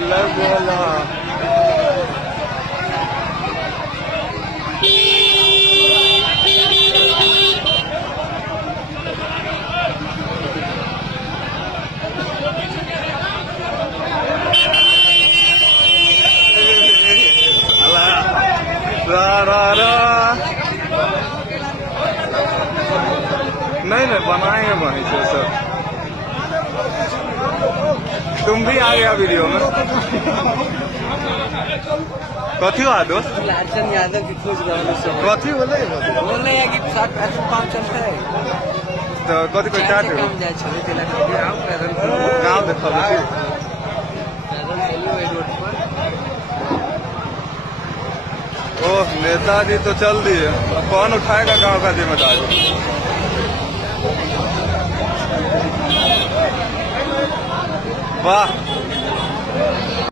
लगोला नहीं नहीं बनाएंगे वहीं से सर। तुम भी आ गया वीडियो में। कथी हुआ दोस्त? लालचंद यादव की खोज कथी बोले बोल रहे हैं कि 60 काम चलता है तो कथी को चाट काम जाए छले तेला गाँव देखो रोड पर। ओह नेताजी तो चल दिए, कौन उठाएगा गांव का जिम्मेदारी? वाह